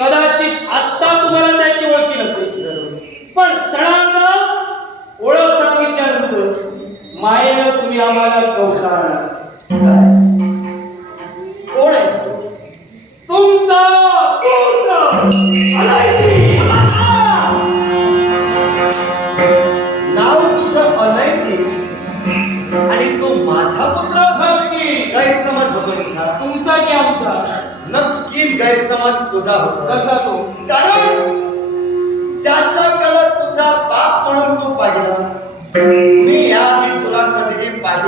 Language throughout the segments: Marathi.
कदाचित आत्ता तुम्हाला त्याची ओळखी नसेल. पण क्षणांना ओळख सांगितल्यानंतर मायेनं तुम्ही आम्हाला काय? कोण आहेस तू? तुमचा नाव तुझं अनैतिक आणि तो माझा पुत्र? गैरसमज होतो तुझा. तुमचा की आमचा? नक्की गैरसमज तुझा होतो कसा तो? कारण ज्याच्या काळात तुझा बाप म्हणून तू पाहिलास.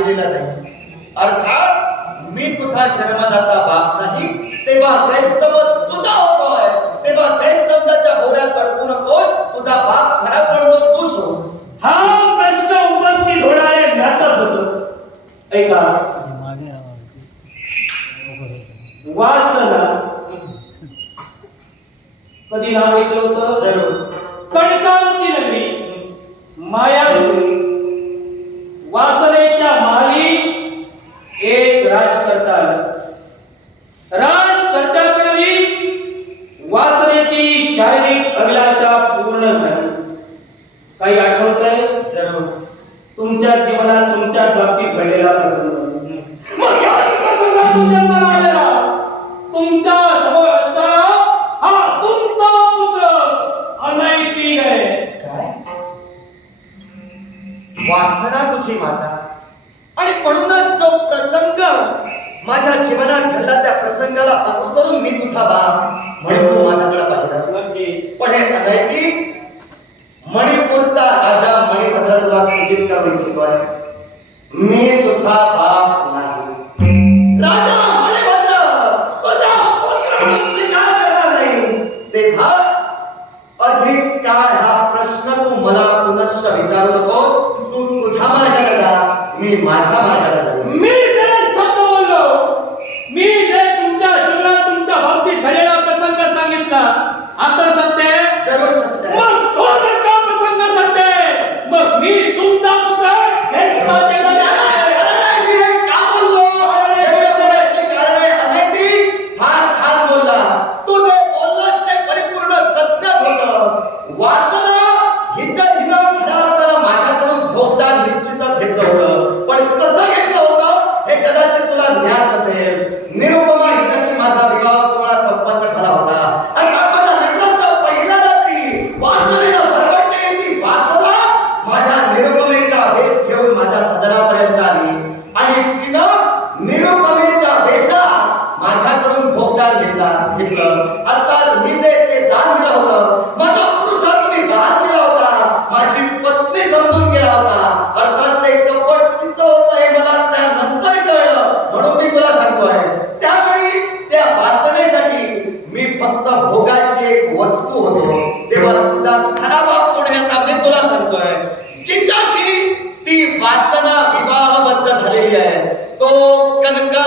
पाहिलेला नाही अर्थात मी तुझा जन्मदाता बाप नाही तेव्हा गैरसमज तुझा होतोय. तेव्हा गैरसमजाच्या भोऱ्यात अडकू नकोस तुझा बाप खरा म्हणतो तू शोध. हा प्रश्न उपस्थित होणारे ज्ञातच होत. ऐका. वासना. कधी नाव ऐकलं होतं? जरूर. घडलेला प्रसंग. तुमच्यासमोर असणारा हा तुमचा पुत्र अनैतिक आहे. काय? वासना तुझी माता. आणि म्हणूनच जो प्रसंग माझ्या जीवनात घडला त्या प्रसंगाला अनुसरून मी तुझा बाप म्हणून तू माझ्याकडे नक्कीच. पण हे अनैतिक मणिपूरचा राजा मणिभद्र तुला सूचित करू इच्छितोय मी तुझा बाप नाही. राजा मणिभद्र तुझा पुत्र स्वीकार करणार नाही. तेव्हा अधिक काय हा प्रश्न तू मला पुनश्च विचारू नकोस. तू तुझ्या मार्गाला जा. मी माझ्या तिच्याशी ती वासना विवाहबद्ध झालेली आहे. तो कनका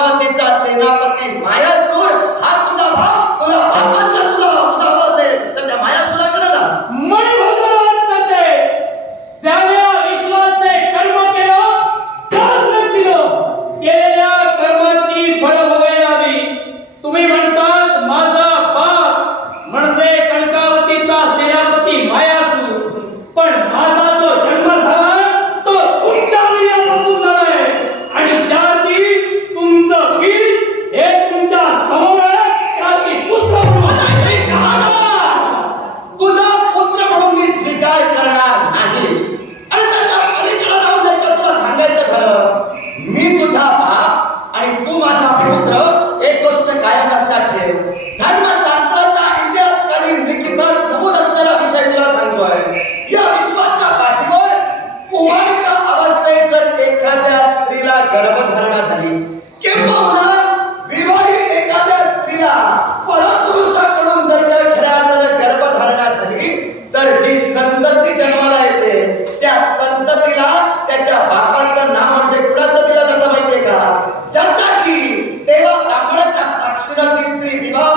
సున్నతి స్త్రీ వివాహ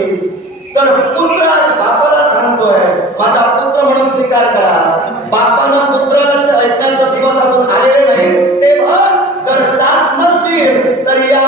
असतील तर पुत्र बापाला सांगतोय माझा पुत्र म्हणून स्वीकार करा. बापानं पुत्र ऐकण्याचा दिवस अजून आलेले नाही. तेव्हा जर जात नसतील तर या